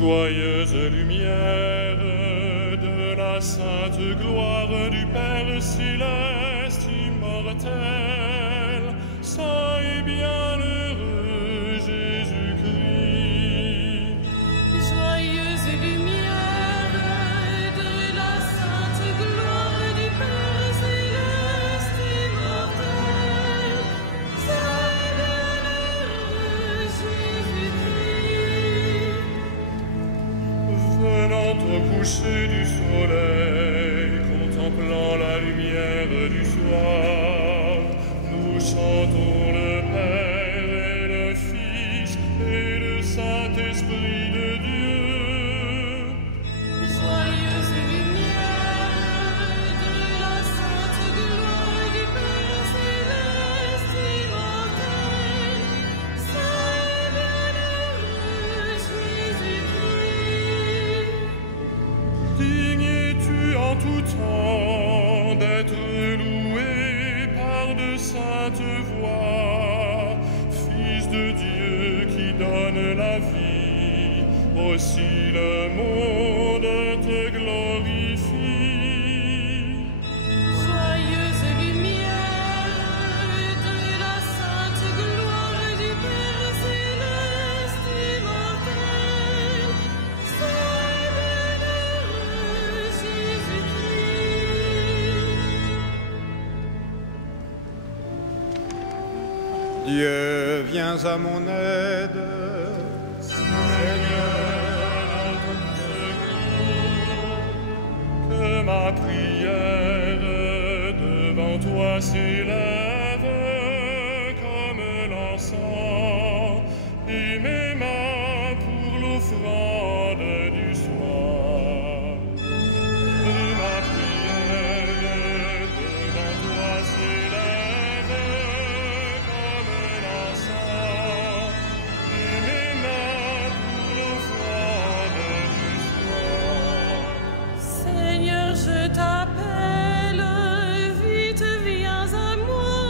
joyeuse lumière de la sainte gloire du Père céleste immortel, saint et bienheureux Jésus-Christ. Joyeuse lumière de la sainte gloire du Père céleste immortel, saint et bienheureux Jésus-Christ. Venant au coucher du soleil, contemplant la lumière du soir, nous chantons le Père et le Fils et le Saint-Esprit de Dieu. Joyeuse lumière de la sainte gloire du Père céleste immortel, saint et bienheureux Jésus-Christ. Digne es-tu en tout temps d'être loué par de saintes voix, Fils de Dieu qui donne la vie, aussi le monde te glorifie. Joyeuse lumière de la sainte gloire du Père céleste immortel, saint et bienheureux Jésus-Christ. Dieu, viens à mon aide. Seigneur, en ton secours, que ma prière devant toi s'élève comme l'encens et mes mains pour l'offrande du soir. Que ma prière devant toi s'élève comme l'encens et mes mains pour l'offrande du soir. Seigneur, je t'appelle, vite viens à moi,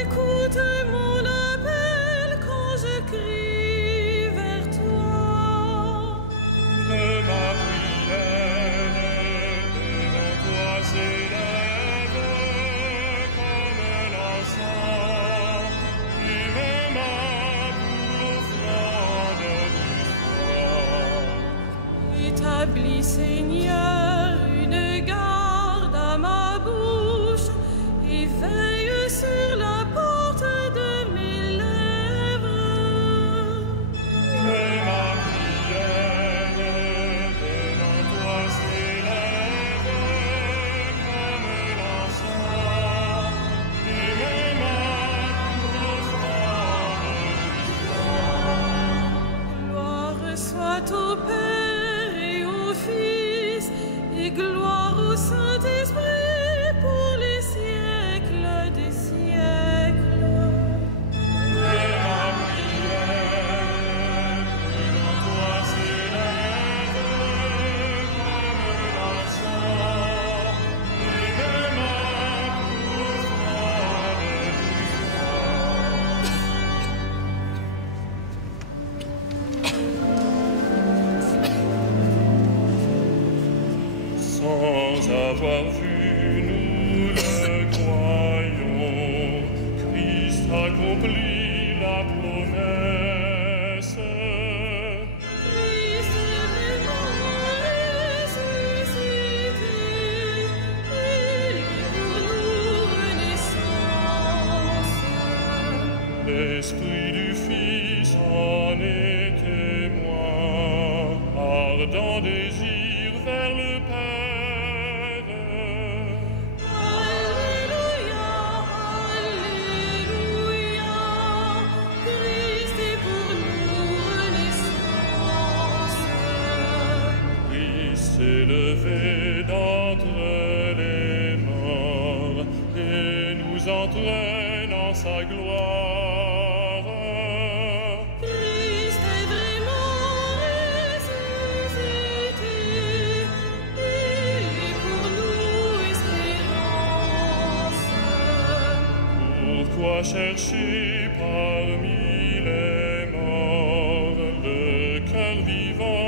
écoute mon appel quand je crie vers toi. Que ma prière devant toi s'élève comme l'encens et mes mains pour l'offrande du soir. Établis, Seigneur, une garde à ma bouche et veille sur la porte de mes lèvres. Que ma prière devant toi s'élève comme l'encens et mes mains pour l'offrande du soir. Gloire soit au Père et au Fils, et gloire au Saint-Esprit pour les siècles des siècles. Que ma prière devant toi s'élève comme l'encens et mes mains pour l'offrande du soir. Sans avoir vu, nous le croyons, Christ accomplit la promesse. Christ est vraiment ressuscité, il est pour nous renaissance. L'Esprit du Fils en est témoin, ardent désir vers le Père. Alléluia, Alléluia, Christ est pour nous renaissance. Christ s'est levé d'entre les morts et nous entraîne en sa gloire. Christ est vraiment ressuscité, il est pour nous espérance. Pourquoi chercher parmi les morts le cœur vivant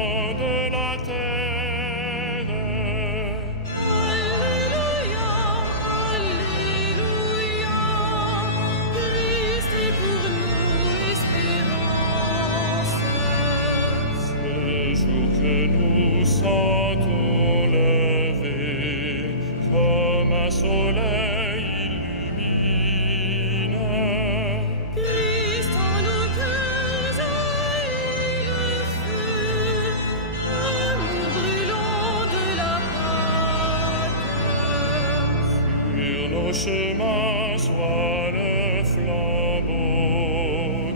soleil illumine. Christ en nos cœurs jaillit le feu, amour brûlant de la Pâque. Sur nos chemins soit le flambeau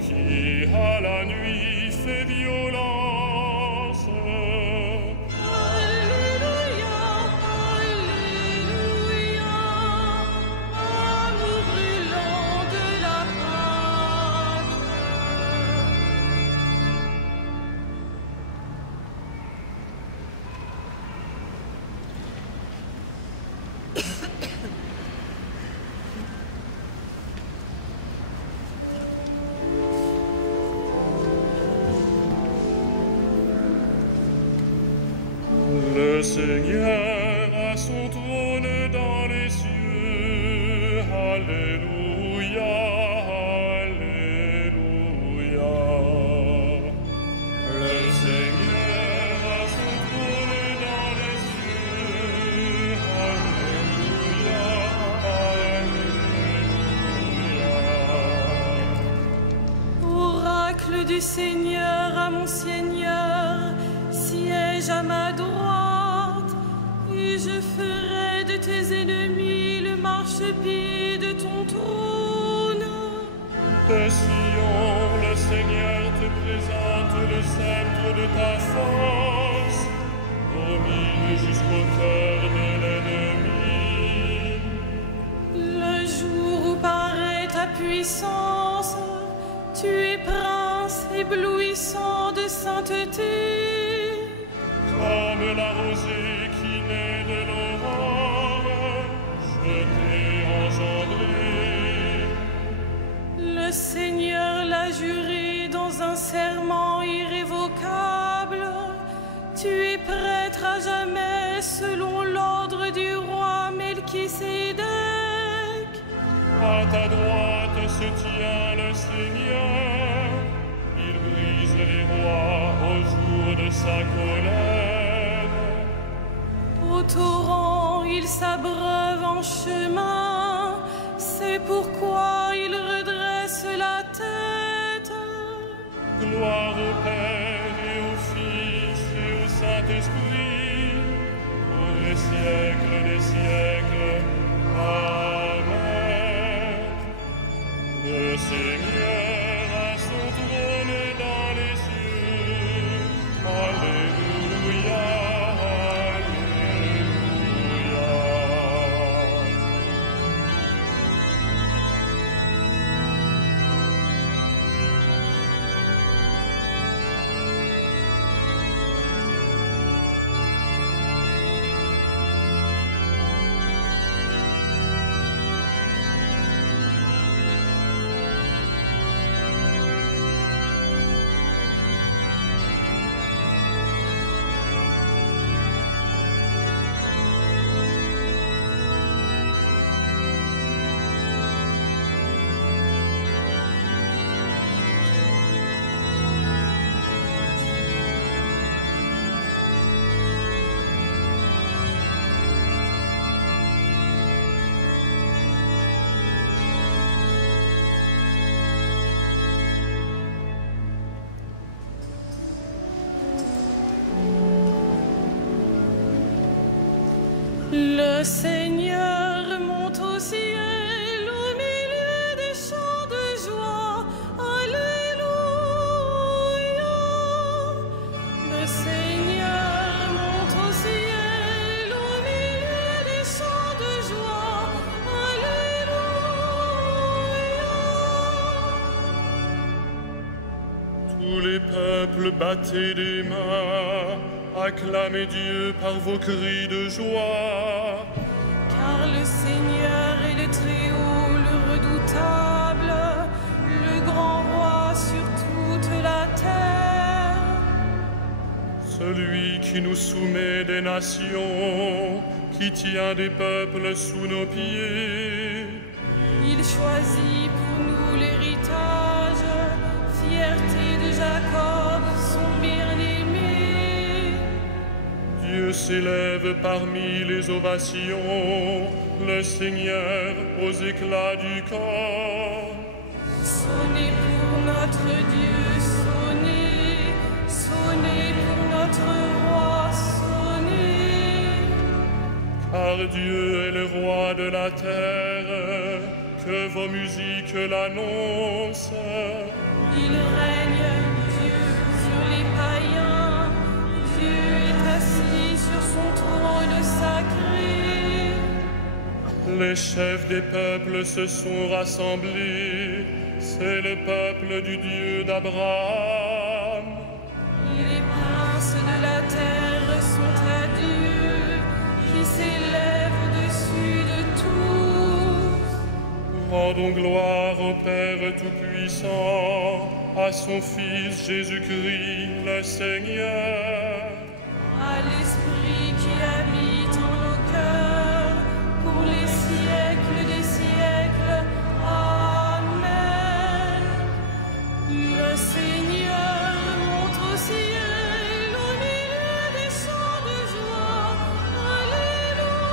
qui à la nuit fait violence. Alléluia, Alléluia, amour brûlant de la Pâque. Le Seigneur a son trône dans les cieux. Alléluia, Alléluia. Le Seigneur a son trône dans les cieux. Alléluia, Alléluia. Oracle du Seigneur à mon Seigneur, siège à ma droite, et je ferai de tes ennemis le marchepied de ton trône. De Sion, le Seigneur te présente le sceptre de ta force, domine jusqu'au cœur de l'ennemi. Le jour où paraît ta puissance, tu es prince éblouissant de sainteté. Comme la rosée qui naît de l'aurore, je t'ai engendré. Le Seigneur l'a juré dans un serment irrévocable. Tu es prêtre à jamais selon l'ordre du roi Melchisédek. À ta droite se tient le Seigneur, il brise les rois au jour de sa colère. Au torrent, il s'abreuve en chemin. C'est pourquoi il redresse la tête. Gloire au Père et au Fils et au Saint-Esprit, pour les siècles des siècles. Amen. Le Seigneur a son trône dans les cieux. Alléluia, Alléluia. Le Seigneur monte au ciel au milieu des chants de joie. Alléluia. Le Seigneur monte au ciel au milieu des chants de joie. Alléluia. Tous les peuples battez des mains, acclamez Dieu par vos cris de joie. Car le Seigneur est le Très-Haut, le redoutable, le grand roi sur toute la terre. Celui qui nous soumet des nations, qui tient des peuples sous nos pieds. Il choisit pour nous l'héritage, fierté de Jacob, son bien-aimé. Dieu s'élève parmi les ovations, le Seigneur aux éclats du corps. Sonnez pour notre Dieu, sonnez, sonnez pour notre roi, sonnez. Car Dieu est le roi de la terre, que vos musiques l'annoncent. Il règne, Dieu, sur les païens, Dieu est assis sur son trône sacré. Les chefs des peuples se sont rassemblés, c'est le peuple du Dieu d'Abraham. Les princes de la terre sont à Dieu, qui s'élève au-dessus de tous. Rendons gloire au Père Tout-Puissant, à son Fils Jésus-Christ le Seigneur. À l'Esprit qui habite en nos cœurs, pour les siècles des siècles. Amen. Le Seigneur monte au ciel, au milieu des chants de joie. Alléluia.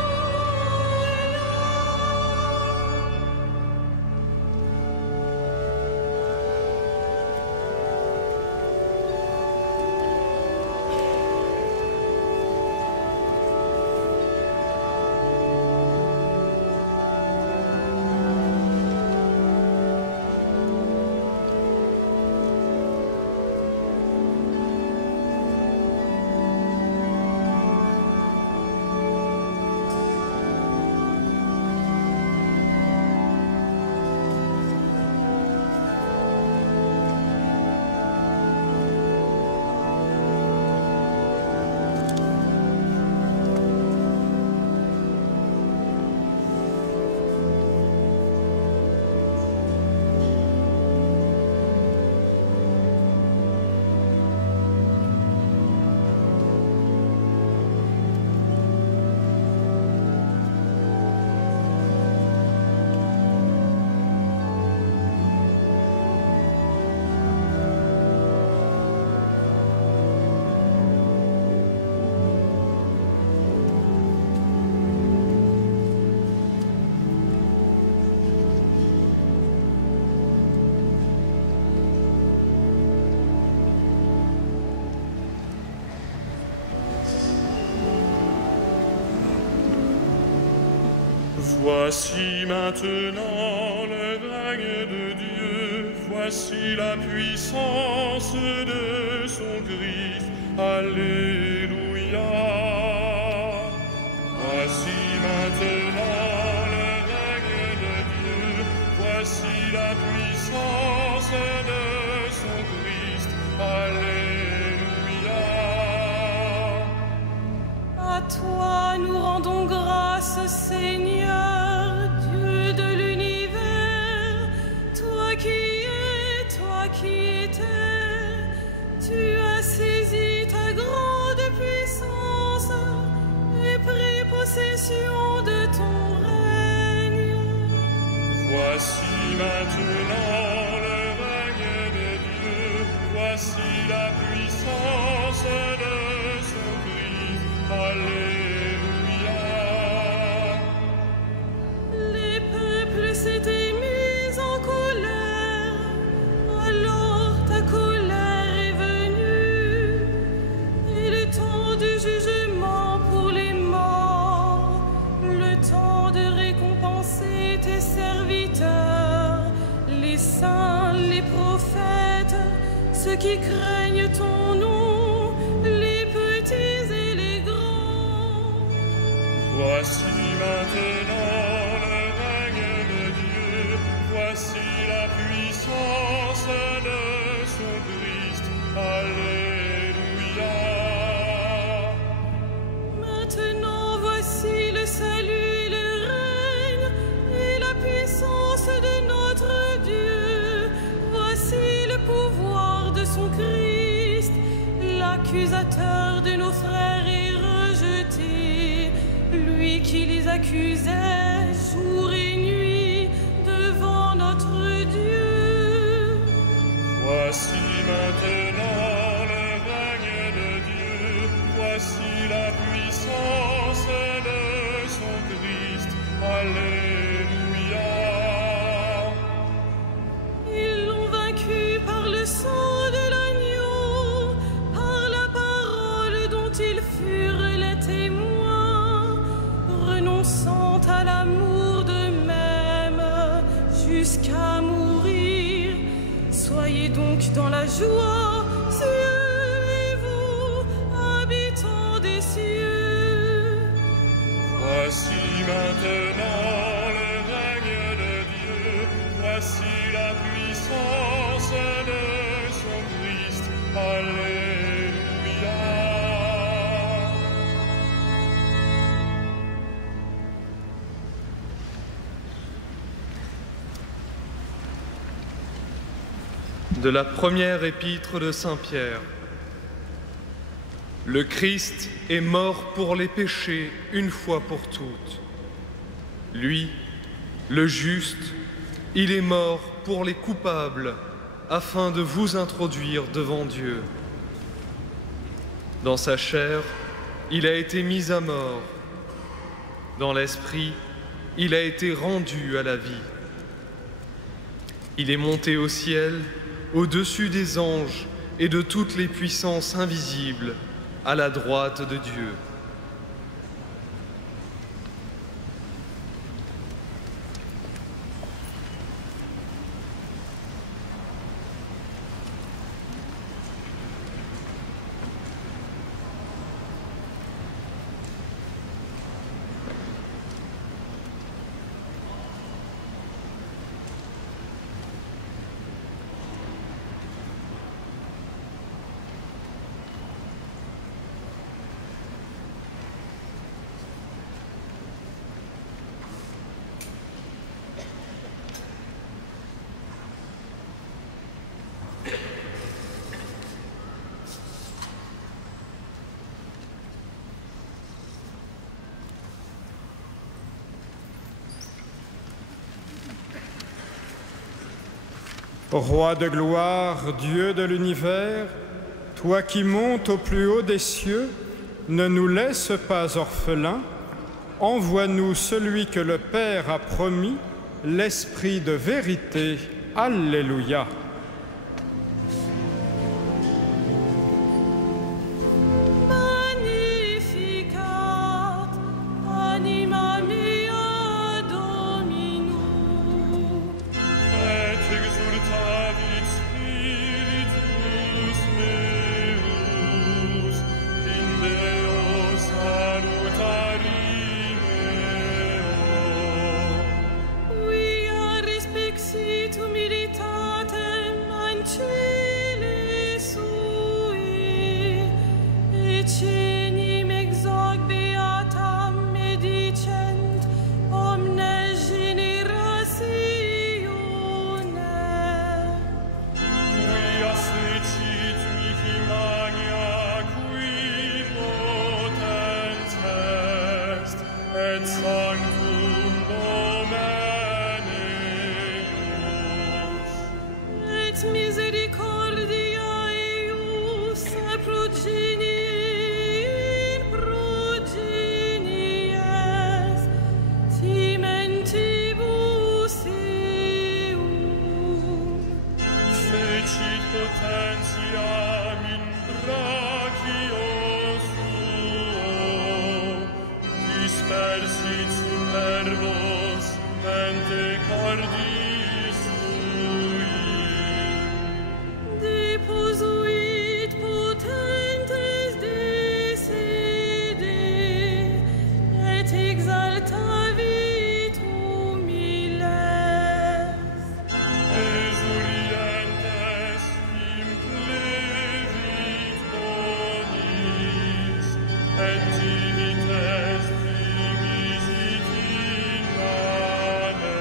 Voici maintenant le règne de Dieu, voici la puissance de son Christ. Alléluia. Voici maintenant le règne de Dieu, voici la puissance de son Christ. Alléluia. À toi nous rendons grâce, Seigneur, Dieu de l'univers, toi qui étais, tu as saisi ta grande puissance et pris possession de ton règne. Voici maintenant le règne de Dieu, voici la puissance de son Christ. Alléluia. Les peuples s'étaient mis en colère, alors ta colère est venue, et le temps du jugement pour les morts, le temps de récompenser tes serviteurs, les saints, les prophètes, ceux qui craignent ton nom, les petits et les grands. Voici maintenant le règne de Dieu, voici la puissance de son Christ. Alléluia. Maintenant voici le salut et le règne et la puissance de notre Dieu. Voici le pouvoir de son Christ. L'accusateur de nos frères est rejeté, lui qui les accusait jour et nuit devant notre Dieu. Voici maintenant le règne de Dieu, voici la puissance jusqu'à mourir. Soyez donc dans la joie, cieux et vous, habitants des cieux. Voici maintenant le règne de Dieu, voici la puissance de son Christ. Alléluia. De la première épître de Saint Pierre. Le Christ est mort pour les péchés une fois pour toutes. Lui, le juste, il est mort pour les coupables afin de vous introduire devant Dieu. Dans sa chair, il a été mis à mort. Dans l'esprit, il a été rendu à la vie. Il est monté au ciel, au-dessus des anges et de toutes les puissances invisibles, à la droite de Dieu. Roi de gloire, Dieu de l'univers, toi qui montes au plus haut des cieux, ne nous laisse pas orphelins, envoie-nous celui que le Père a promis, l'Esprit de vérité. Alléluia. Magnificat, anima mea Dominum. Et exultavit spiritus meus, in Deo salutari meo. Via respexit humilitatem ancili sui, et cenim exoc beatam medicent omnes generatione. Quia secit mihi magna, qui potens est, et sanctum nomen eius. Et misericordia eius a progenie in progenies, timentibus eum. Fecit potentiam in brachio suo, dispersit superbos mente cordis sui. Deposuit potentes de sede, et exaltavit humiles. Exurientes implevit bonis, et divites dimisit in manes.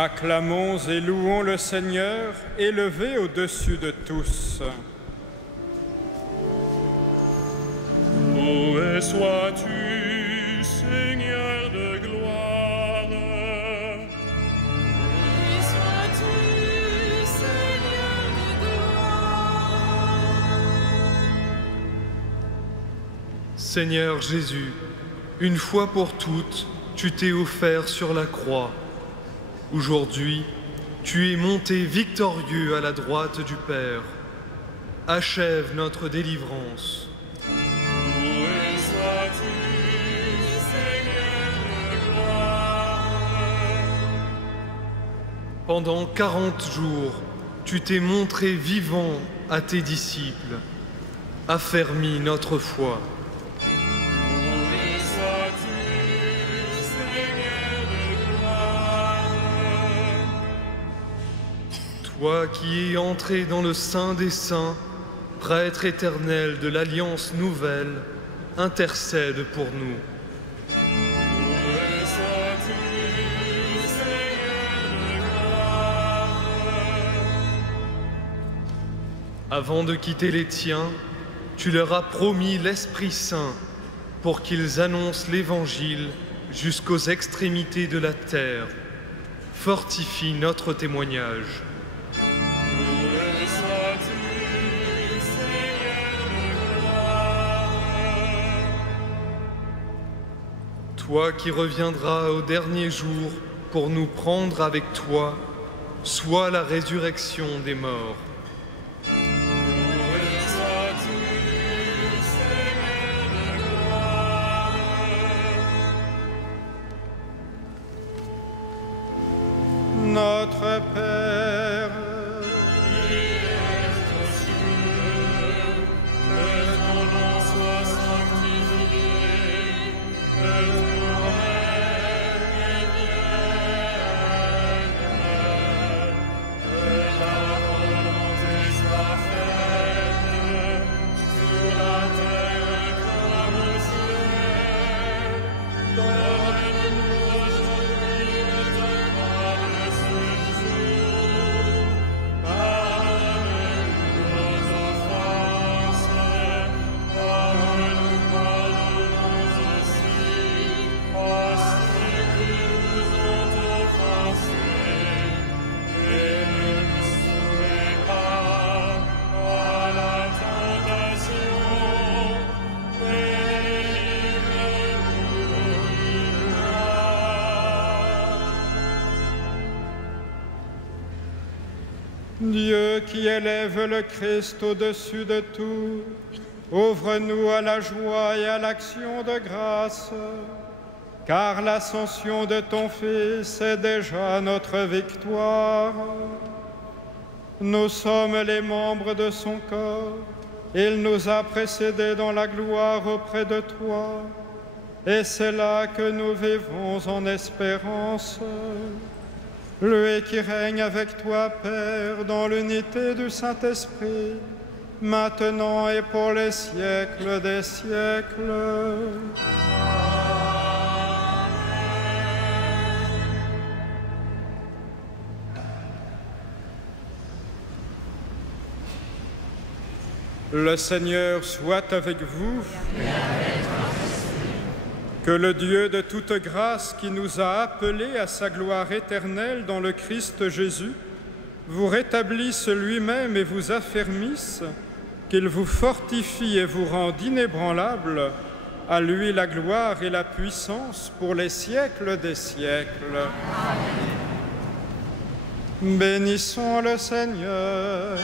Acclamons et louons le Seigneur, élevé au-dessus de tous. Loué sois-tu, Seigneur de gloire. Loué sois-tu, Seigneur de gloire. Seigneur Jésus, une fois pour toutes, tu t'es offert sur la croix. Aujourd'hui, tu es monté victorieux à la droite du Père. Achève notre délivrance. Loué sois-tu, Seigneur de gloire. Pendant 40 jours, tu t'es montré vivant à tes disciples. Affermis notre foi. Loué sois-tu, Seigneur de gloire. Toi qui es entré dans le Saint des Saints, Prêtre éternel de l'Alliance nouvelle, intercède pour nous. Loué sois-tu, Seigneur de gloire. Avant de quitter les tiens, tu leur as promis l'Esprit Saint pour qu'ils annoncent l'Évangile jusqu'aux extrémités de la terre. Fortifie notre témoignage. Loué sois-tu, Seigneur de gloire. Toi qui reviendras au dernier jour pour nous prendre avec toi, sois la résurrection des morts. Loué sois-tu, Seigneur de gloire. Notre Père, Qui es aux cieux, que ton nom soit sanctifié, que ton règne vienne, que ta volonté soit faite, sur la terre comme au ciel. Donne-nous aujourd'hui notre pain de ce jour. Pardonne-nous nos offenses, comme nous pardonnons aussi à ceux qui nous ont offensés. Et ne nous soumets pas à la tentation, mais délivre-nous du mal. Dieu qui élève le Christ au-dessus de tout, ouvre-nous à la joie et à l'action de grâce, car l'ascension de ton Fils est déjà notre victoire. Nous sommes les membres de son corps, il nous a précédés dans la gloire auprès de toi, et c'est là que nous vivons en espérance. Lui qui règne avec toi, Père, dans l'unité du Saint-Esprit, maintenant et pour les siècles des siècles. Le Seigneur soit avec vous. Que le Dieu de toute grâce qui nous a appelés à sa gloire éternelle dans le Christ Jésus, vous rétablisse lui-même et vous affermisse, qu'il vous fortifie et vous rende inébranlable, à lui la gloire et la puissance pour les siècles des siècles. Amen. Bénissons le Seigneur.